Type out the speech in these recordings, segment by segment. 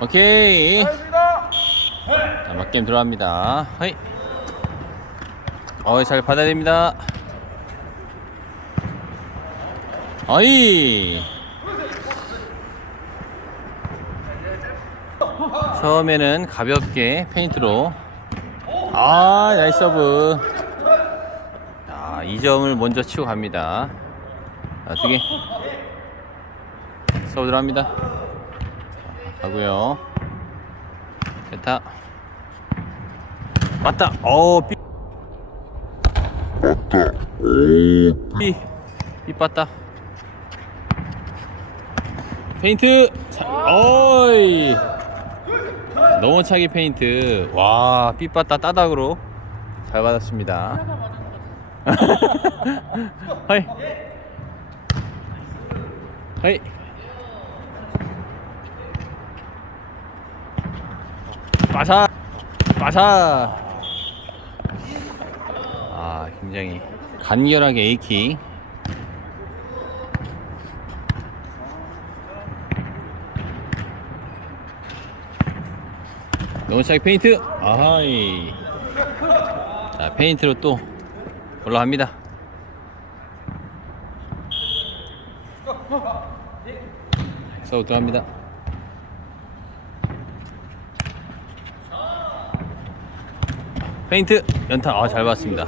오케이. 자, 맞게임 들어갑니다. 허이. 어이, 잘 받아야 됩니다. 어이. 처음에는 가볍게 페인트로. 아, 나이스 서브. 자, 2점을 먼저 치고 갑니다. 개. 서브 들어갑니다. 가고요. 됐다. 맞다. 어, 삐. 맞다. 삐. 삐 빠다. 페인트. 자, 어이. 너무 차기 페인트. 와, 삐 빠다 따닥으로 잘 받았습니다. 허이. 허이. 마사 마사. 아 굉장히 간결하게 A키. 너무 차게 페인트. 아하이. 자 페인트로 또 올라갑니다. 서브 들어갑니다 페인트 연타 아, 잘 봤습니다.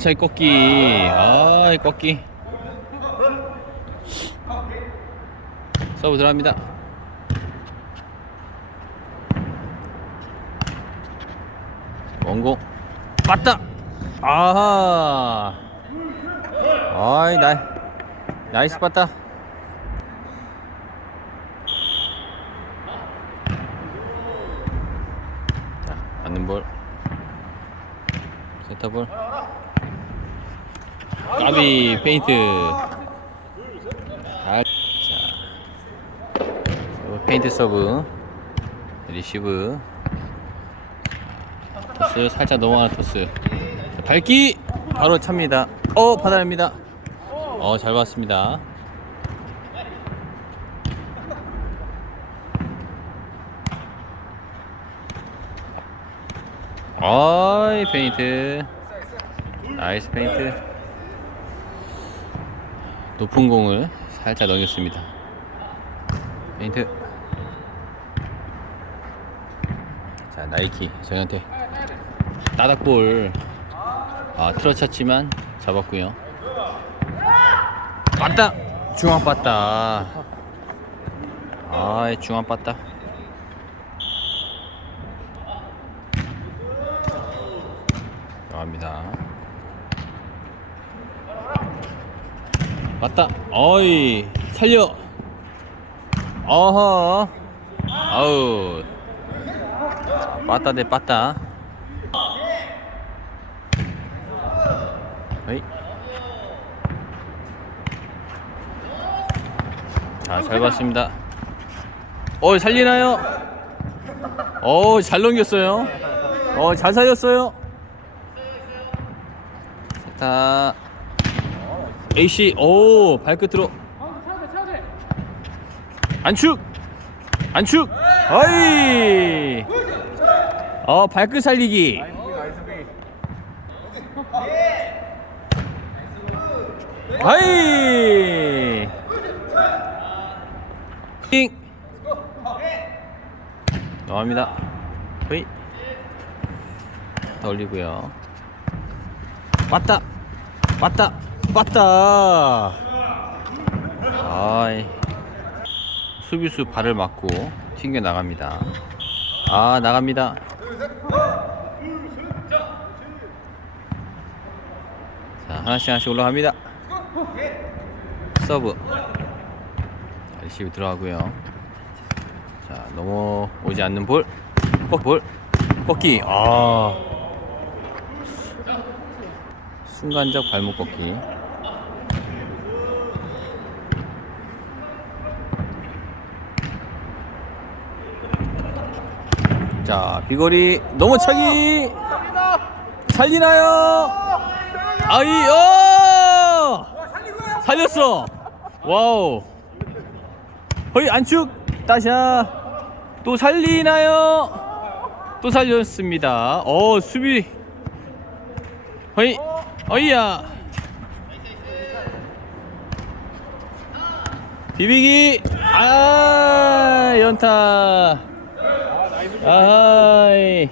차이 꺾기 아, 이 꺾기 서브 들어갑니다. 원공 맞다. 아하. 아이 나이 나이스 봤다. 자, 맞는 볼. 센터볼. 까비 페인트. 잘. 자. 페인트 서브. 리시브. 토스 살짝 넘어가는 토스. 자, 밝기 바로 찹니다. 어 받아냅니다. 어 잘 봤습니다. 어이 페인트 나이스 페인트. 높은 공을 살짝 넘겼습니다. 페인트. 자 나이키 정현태 따닥볼. 아 틀어쳤지만 잡았고요. 맞다 중앙 봤다 아이 중앙 봤다 나갑니다. 맞다. 어이 살려. 어허. 아우. 빠따 대 빠따. 어이. 자, 잘 봤습니다. 어, 살리나요? 어, 잘 넘겼어요. 어, 잘 살렸어요. 자, AC, 오, 발끝으로. 안축! 안축! 어이! 어, 발끝 살리기. 아이! 띵! 나옵니다. 더 올리고요. 맞다 맞다 맞다. 아이. 수비수 발을 맞고 튕겨 나갑니다. 아 나갑니다. 자 하나씩 하나씩 올라갑니다. 서브. 자, 리시브 들어가고요. 자 넘어오지 않는 볼. 꺾볼. 꺾기 아. 순간적 발목 꺾기. 자, 비거리 넘어차기. 살리나요? 아이, 어! 살렸어. 와우. 허이 안축 따샤. 또 살리나요? 또 살렸습니다. 어 수비. 허이 어이야. 비비기 아 연타. 아이.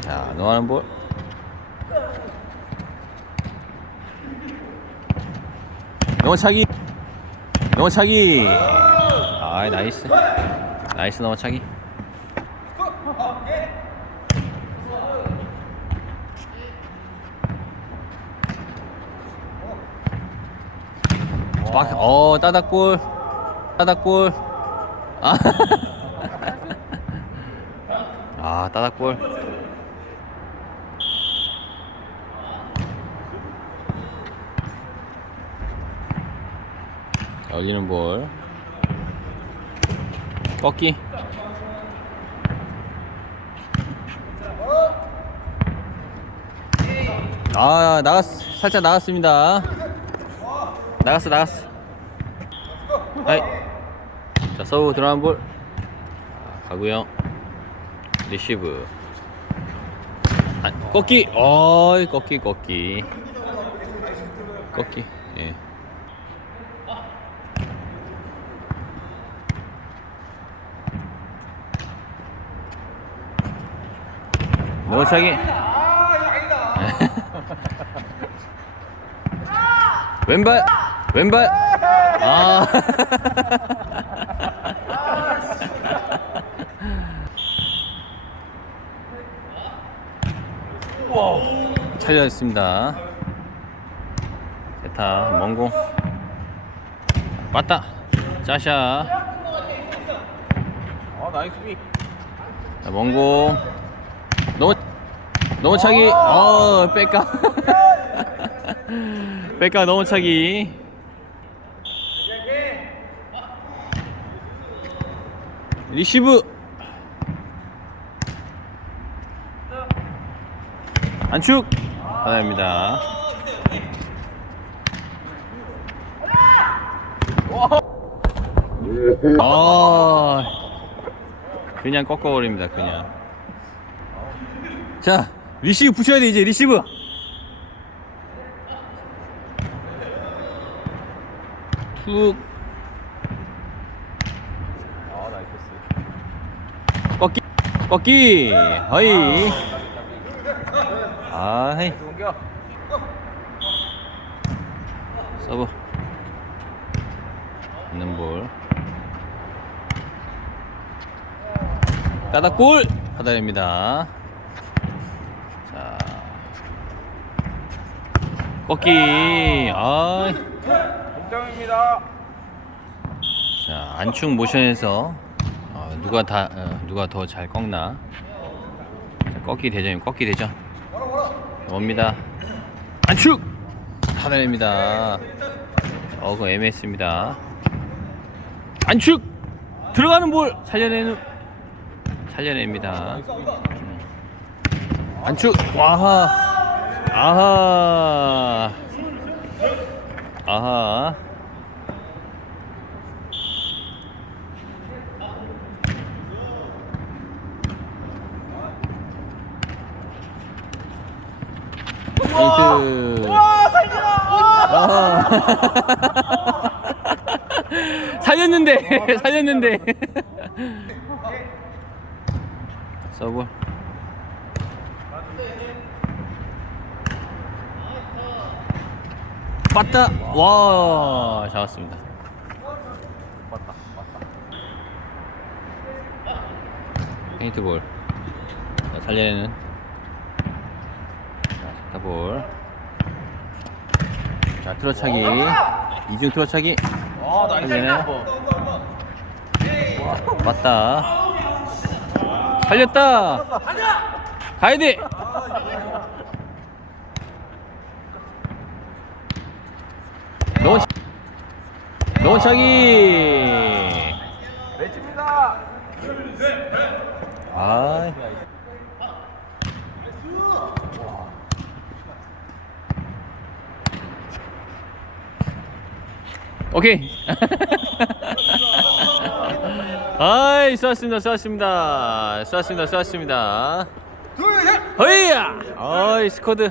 자, 넘어가는 볼. 넘어차기. 넘어차기. 아, 나이스. 나이스 넘어차기. 막, 어, 따닥골. 따닥골. 아, 아 따닥골. 열리는 볼. 꺾기. 아, 나갔, 살짝 나갔습니다. 나갔어, 나갔어. 아이. 자, 서브 들어간 볼. 가고요. 리시브. 아, 꺾기. 어이, 꺾기, 꺾기. 꺾기. 예. 넘어차기. 왼발. 왼발. 아. 살려냈습니다. 세타 멍공 맞다. 짜샤. 아 나이스 비. 자, 멍공 너무 너무 차기. 어 뺄까? 뺄까? 너무 차기. 리시브 안축! 받아냅니다. 아 그냥 꺾어버립니다 그냥. 자 리시브 붙여야 돼 이제 리시브. 툭. 꺾기 꺾기. 허이 아이. 동겨. 서브. 있는 볼. 까닥골! 받아냅니다. 자. 꺾기. 아이. 동점입니다. 자 안축 모션에서 어, 누가 다 어, 누가 더 잘 꺾나? 자, 꺾기 대전 꺾기 대전 옵니다. 안축! 받아냅니다. 어 그거 애매했습니다. 안축! 들어가는 볼! 살려내는 살려냅니다. 음. 안축! 와하! 아하! 아하 포인트. 아. 살렸는데, 살렸는데. 서브. 맞다. 와, 잡았습니다. 맞다 맞다 페인트볼. 자, 살려내는. 자, 세타볼. 자, 틀어차기. 이중 틀어차기. 아 나이스 살리네. 맞다. 살렸다. 가야 돼. 너무 차- 너무 차기. 매치입니다 아. 오케이. 아이, 쏘았습니다, 쏘았습니다. 쏘았습니다, 쏘았습니다. 허이야! 어이, 스쿼드.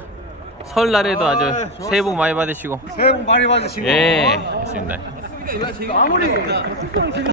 설날에도 아주 새해 복 많이 받으시고. 새해 복 많이 받으시고. 예, 좋습니다. 아무리